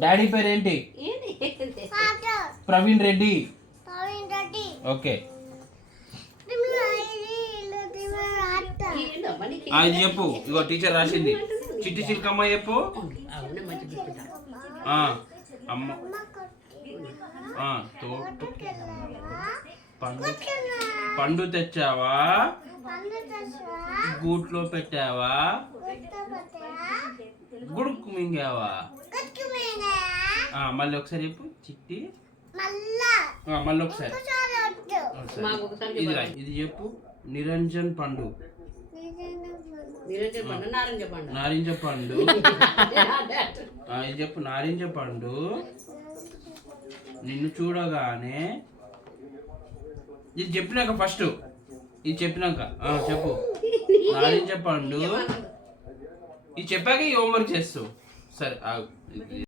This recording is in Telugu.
డాడీ పేరు ఏంటి? ప్రవీణ్ రెడ్డి. ఓకే ఇది చెప్పు. ఇగో టీచర్ రాసింది. చిట్టి చిలకమ్మ చెప్పు. అమ్మ పండు తెచ్చావా, గూట్లో పెట్టావా, గుడుకు మింగావా. మళ్ళీ ఒకసారి చెప్పు. చిట్టి మళ్ళీ ఒకసారి ఇది చెప్పు. నిరంజన్ పండు. నారింజ పండు. ఇది చెప్పు. నారింజ పండు నిన్ను చూడగానే. ఇది చెప్పినాక ఫస్ట్ ఇది చెప్పినాక చెప్పు. నారింజ పండు ఇది చెప్పాక ఈ హోంవర్క్ చేస్తావు. సరే